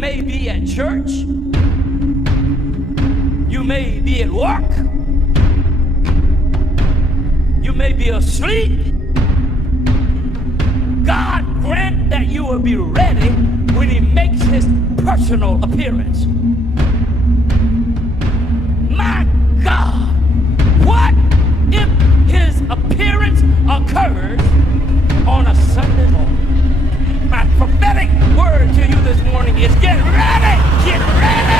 may be at church. You may be at work. You may be asleep. God grant that you will be ready when he makes his personal appearance. My God, what if his appearance occurs on a Sunday morning? My prophetic word to you this morning is get ready! Get ready!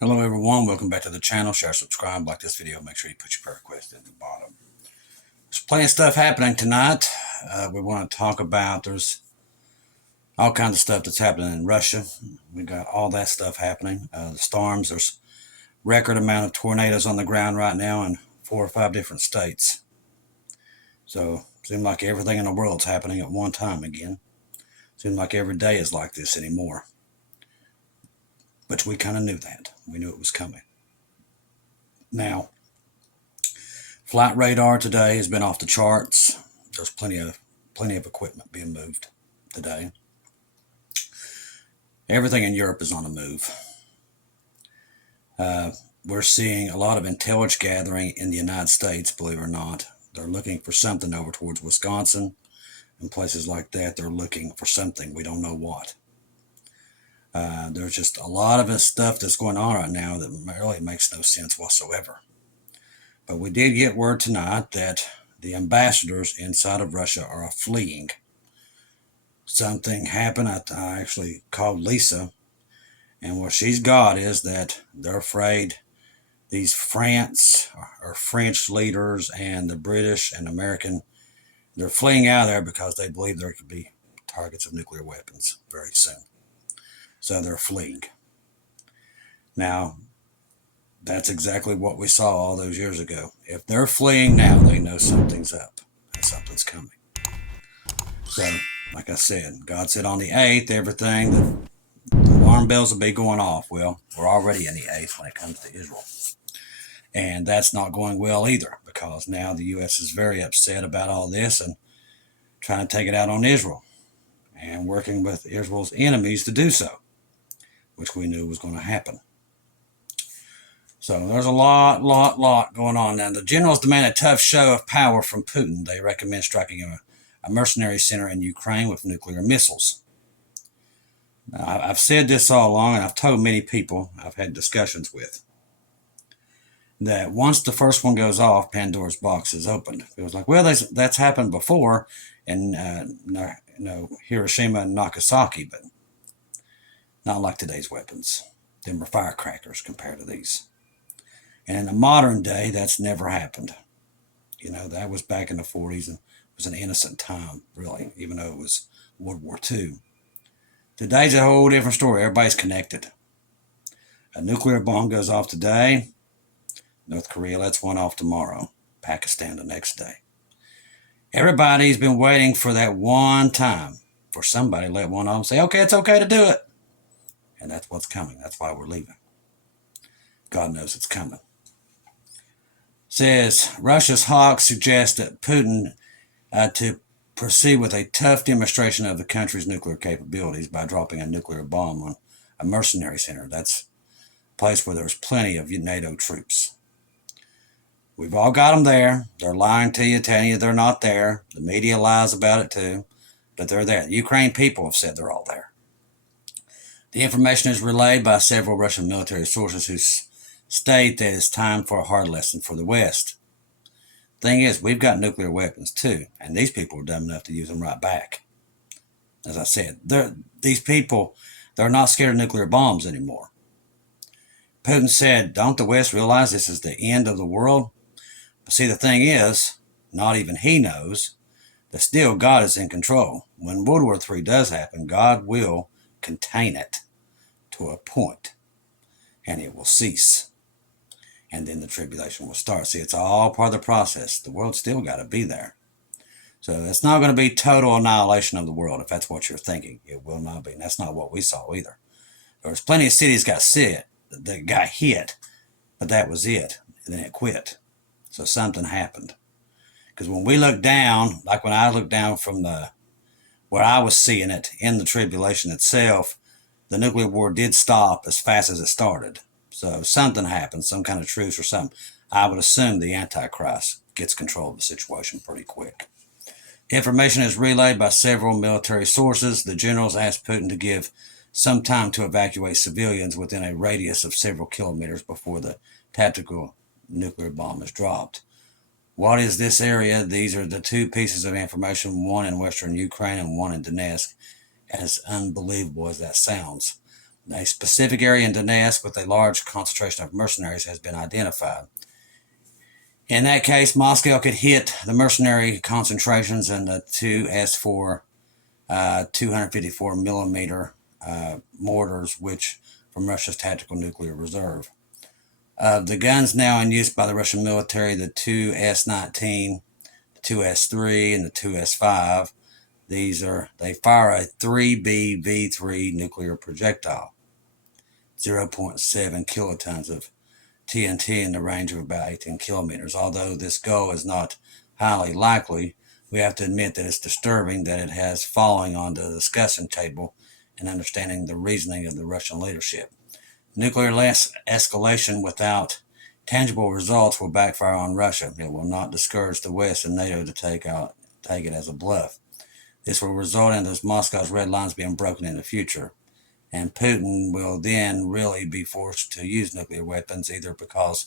Hello everyone, welcome back to the channel. Share, subscribe, like this video. Make sure you put your prayer request at the bottom. There's plenty of stuff happening tonight. We want to talk about, there's all kinds of stuff that's happening in Russia. We got all that stuff happening. The storms, there's record amount of tornadoes on the ground right now in 4 or 5 different states. So it seems like everything in the world's happening at one time again. Seems like every day is like this anymore. But we kind of knew that. We knew it was coming. Now, flight radar today has been off the charts. There's plenty of equipment being moved today. Everything in Europe is on the move. We're seeing a lot of intelligence gathering in the United States, believe it or not. They're looking for something over towards Wisconsin and places like that. They're looking for something. We don't know what. There's just a lot of this stuff that's going on right now that really makes no sense whatsoever. But we did get word tonight that the ambassadors inside of Russia are fleeing. Something happened. I actually called Lisa, and what she's got is that they're afraid these French leaders and the British and American, they're fleeing out of there because they believe there could be targets of nuclear weapons very soon. So they're fleeing. Now, that's exactly what we saw all those years ago. If they're fleeing now, they know something's up and something's coming. So, like I said, God said on the 8th, the alarm bells will be going off. Well, we're already in the 8th when it comes to Israel. And that's not going well either, because now the U.S. is very upset about all this and trying to take it out on Israel and working with Israel's enemies to do so, which we knew was going to happen. So there's a lot going on. Now, the generals demand a tough show of power from Putin. They recommend striking a mercenary center in Ukraine with nuclear missiles. Now, I've said this all along, and I've told many people I've had discussions with, that once the first one goes off, Pandora's box is opened. It was like, well, that's happened before in Hiroshima and Nagasaki, but not like today's weapons. Them were firecrackers compared to these. And in the modern day, that's never happened. You know, that was back in the 40s and it was an innocent time, really, even though it was World War II. Today's a whole different story. Everybody's connected. A nuclear bomb goes off today. North Korea lets one off tomorrow. Pakistan the next day. Everybody's been waiting for that one time for somebody to let one off and say, okay, it's okay to do it. And that's what's coming. That's why we're leaving. God knows it's coming. Says, Russia's hawk suggests that Putin to proceed with a tough demonstration of the country's nuclear capabilities by dropping a nuclear bomb on a mercenary center. That's a place where there's plenty of NATO troops. We've all got them there. They're lying to you, telling you they're not there. The media lies about it too, but they're there. The Ukraine people have said they're all there. The information is relayed by several Russian military sources who state that it's time for a hard lesson for the West. Thing is, we've got nuclear weapons too, and these people are dumb enough to use them right back. As I said, these people, they're not scared of nuclear bombs anymore. Putin said, don't the West realize this is the end of the world? But see, the thing is, not even he knows that still God is in control. When World War III does happen, God will contain it to a point, and it will cease. and then the tribulation will start. See, it's all part of the process. The world's still got to be there. So it's not going to be total annihilation of the world if that's what you're thinking. It will not be. And that's not what we saw either. There was plenty of cities that got hit, but that was it. And then it quit. So something happened. Because when we look down, like when I looked down from where I was seeing it in the tribulation itself, the nuclear war did stop as fast as it started. So something happened, some kind of truce or something. I would assume the Antichrist gets control of the situation pretty quick. Information is relayed by several military sources. The generals asked Putin to give some time to evacuate civilians within a radius of several kilometers before the tactical nuclear bomb is dropped. What is this area? These are the two pieces of information, one in western Ukraine and one in Donetsk. As unbelievable as that sounds, a specific area in Donetsk with a large concentration of mercenaries has been identified. In that case, Moscow could hit the mercenary concentrations in the 2S4 254 millimeter mortars, which from Russia's tactical nuclear reserve. The guns now in use by the Russian military, the 2S-19, the 2S-3, and the 2S-5, they fire a 3B V3 nuclear projectile, 0.7 kilotons of TNT in the range of about 18 kilometers. Although this goal is not highly likely, we have to admit that it's disturbing that it has fallen on the discussion table and understanding the reasoning of the Russian leadership. Nuclear escalation without tangible results will backfire on Russia. It will not discourage the West and NATO to take it as a bluff. This will result in Moscow's red lines being broken in the future, and Putin will then really be forced to use nuclear weapons, either because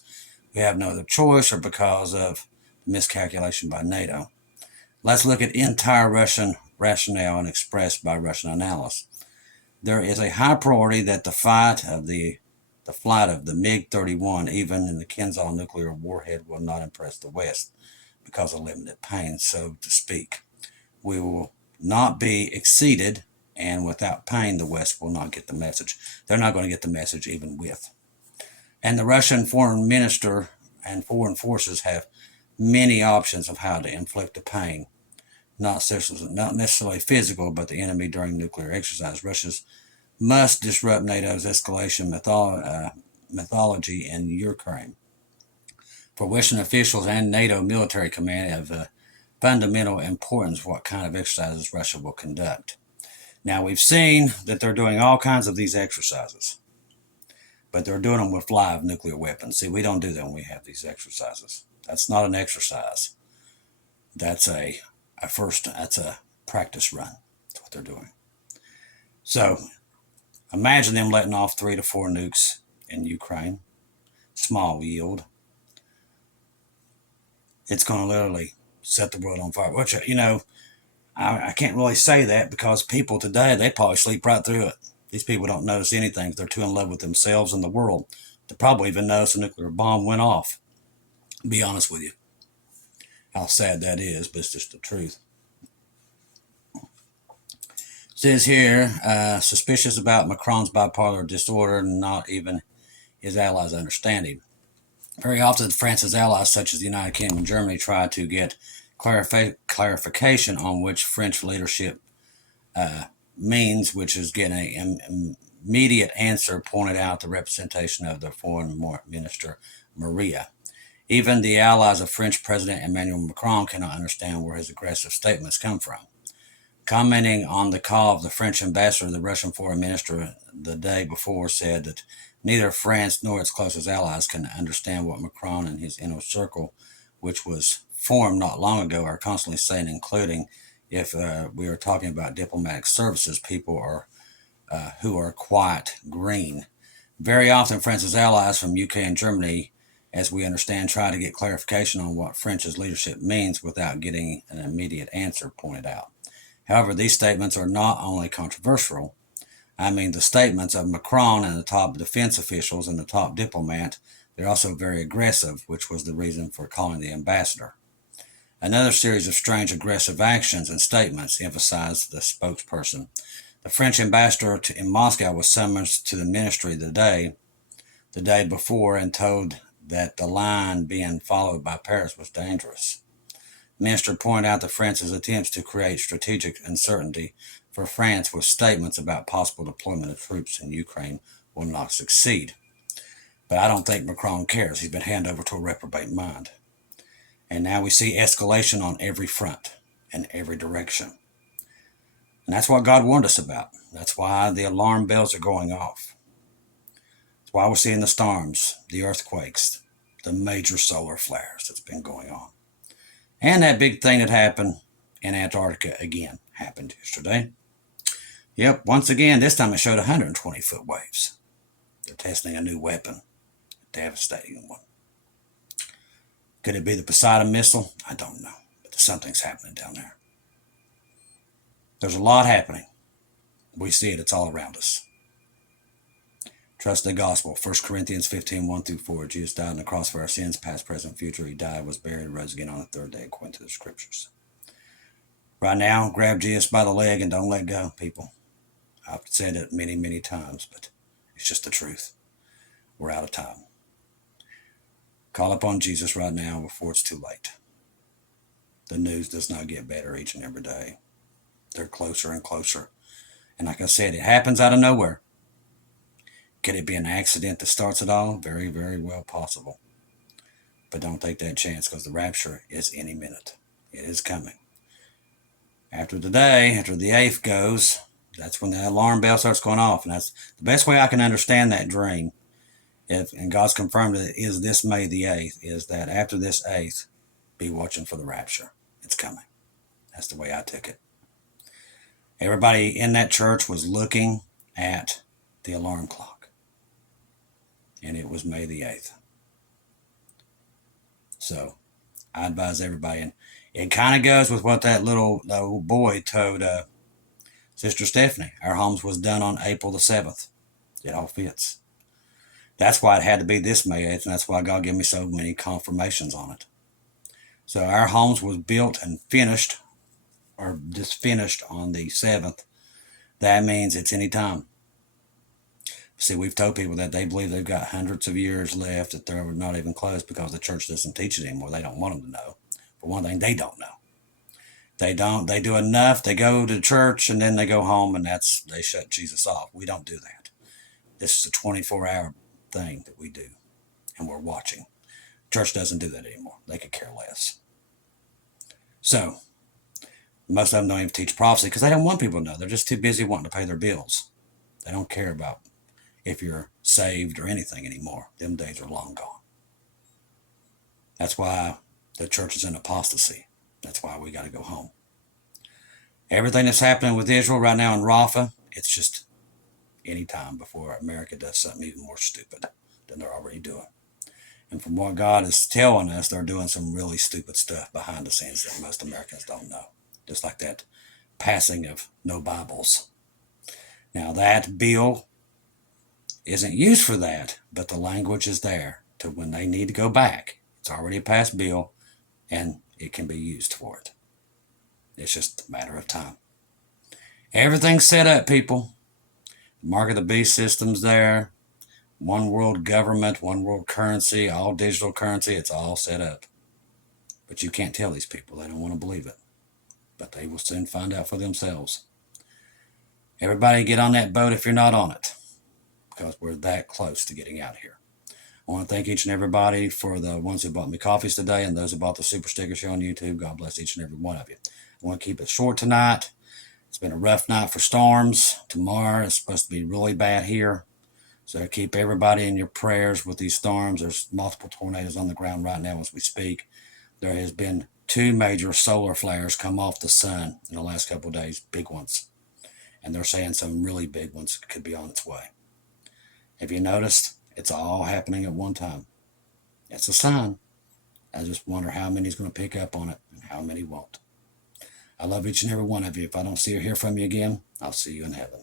we have no other choice or because of miscalculation by NATO. Let's look at entire Russian rationale and expressed by Russian analysts. There is a high priority that the flight of the MiG-31, even in the Kinzhal nuclear warhead, will not impress the West because of limited pain, so to speak. We will not be exceeded, and without pain, the West will not get the message. They're not going to get the message even with. And the Russian foreign minister and foreign forces have many options of how to inflict the pain, not necessarily physical, but the enemy during nuclear exercise. Russia must disrupt NATO's escalation methodology in Ukraine. For Western officials and NATO military command have fundamental importance what kind of exercises Russia will conduct. Now, we've seen that they're doing all kinds of these exercises, but they're doing them with live nuclear weapons. See, we don't do that when we have these exercises. That's not an exercise. That's a practice run. That's what they're doing. So, imagine them letting off 3 to 4 nukes in Ukraine. Small yield. It's going to literally set the world on fire. Which, I can't really say that because people today, they probably sleep right through it. These people don't notice anything. They're too in love with themselves and the world to probably even notice a nuclear bomb went off. I'll be honest with you. How sad that is, but it's just the truth. It says here, suspicious about Macron's bipolar disorder, not even his allies understand him. Very often, France's allies, such as the United Kingdom and Germany, try to get clarification on which French leadership means, which is getting an immediate answer pointed out the representation of the foreign minister, Maria. Even the allies of French President Emmanuel Macron cannot understand where his aggressive statements come from. Commenting on the call of the French ambassador, the Russian foreign minister the day before said that neither France nor its closest allies can understand what Macron and his inner circle, which was formed not long ago, are constantly saying, including if we are talking about diplomatic services, people who are quite green. Very often, France's allies from UK and Germany, as we understand, try to get clarification on what French's leadership means without getting an immediate answer pointed out. However, these statements are not only controversial. The statements of Macron and the top defense officials and the top diplomat, they're also very aggressive, which was the reason for calling the ambassador. Another series of strange aggressive actions and statements, emphasized the spokesperson. The French ambassador in Moscow was summoned to the ministry the day before and told that the line being followed by Paris was dangerous. Minister pointed out that France's attempts to create strategic uncertainty for France with statements about possible deployment of troops in Ukraine will not succeed. But I don't think Macron cares. He's been handed over to a reprobate mind. And now we see escalation on every front, in every direction. And that's what God warned us about. That's why the alarm bells are going off. That's why we're seeing the storms, the earthquakes, the major solar flares that's been going on. And that big thing that happened in Antarctica again happened yesterday. Yep, once again, this time it showed 120-foot waves. They're testing a new weapon, a devastating one. Could it be the Poseidon missile? I don't know, but something's happening down there. There's a lot happening. We see it, it's all around us. Trust the gospel. 1 Corinthians 15, 1-4. Jesus died on the cross for our sins, past, present, future. He died, was buried, and rose again on the third day, according to the scriptures. Right now, grab Jesus by the leg and don't let go, people. I've said it many, many times, but it's just the truth. We're out of time. Call upon Jesus right now before it's too late. The news does not get better each and every day. They're closer and closer. And like I said, it happens out of nowhere. Could it be an accident that starts it all? Very, very well possible. But don't take that chance, because the rapture is any minute. It is coming. After today, after the 8th goes, that's when the alarm bell starts going off. And that's the best way I can understand that dream. And God's confirmed that it is this May the 8th, is that after this 8th, be watching for the rapture. It's coming. That's the way I took it. Everybody in that church was looking at the alarm clock. And it was May the 8th. So I advise everybody, and it kind of goes with what that little boy told Sister Stephanie. Our homes was done on April the 7th. It all fits. That's why it had to be this May 8th, and that's why God gave me so many confirmations on it. So our homes was built and finished, or just finished on the 7th. That means it's any time. See, we've told people that they believe they've got hundreds of years left, that they're not even close, because the church doesn't teach it anymore. They don't want them to know. For one thing, they don't know. They do enough. They go to church and then they go home, and they shut Jesus off. We don't do that. This is a 24-hour thing that we do, and we're watching. Church doesn't do that anymore. They could care less. So most of them don't even teach prophecy because they don't want people to know. They're just too busy wanting to pay their bills. They don't care about if you're saved or anything anymore. Them days are long gone. That's why the church is in apostasy. That's why we got to go home. Everything that's happening with Israel right now in Rafah, it's just any time before America does something even more stupid than they're already doing. And from what God is telling us, they're doing some really stupid stuff behind the scenes that most Americans don't know. Just like that passing of no Bibles. Now that bill isn't used for that, but the language is there to when they need to go back. It's already a passed bill, and it can be used for it. It's just a matter of time. Everything's set up, people. The mark of the beast system's there. One world government, one world currency, all digital currency. It's all set up. But you can't tell these people. They don't want to believe it. But they will soon find out for themselves. Everybody get on that boat if you're not on it, because we're that close to getting out of here. I want to thank each and everybody for the ones who bought me coffees today and those who bought the super stickers here on YouTube. God bless each and every one of you. I want to keep it short tonight. It's been a rough night for storms. Tomorrow it's supposed to be really bad here. So keep everybody in your prayers with these storms. There's multiple tornadoes on the ground right now as we speak. There has been 2 major solar flares come off the sun in the last couple of days, big ones. And they're saying some really big ones could be on its way. Have you noticed? It's all happening at one time. It's a sign. I just wonder how many's going to pick up on it and how many won't. I love each and every one of you. If I don't see or hear from you again, I'll see you in heaven.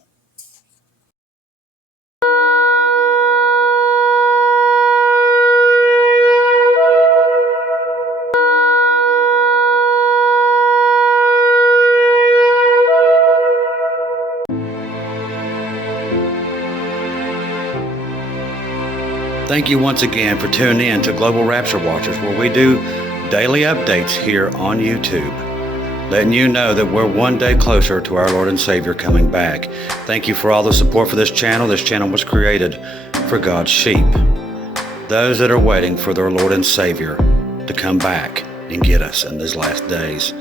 Thank you once again for tuning in to Global Rapture Watchers, where we do daily updates here on YouTube, letting you know that we're one day closer to our Lord and Savior coming back. Thank you for all the support for this channel. This channel was created for God's sheep, those that are waiting for their Lord and Savior to come back and get us in these last days.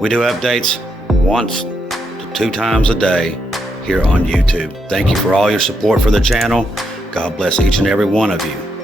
We do updates once to 2 times a day here on YouTube. Thank you for all your support for the channel. God bless each and every one of you.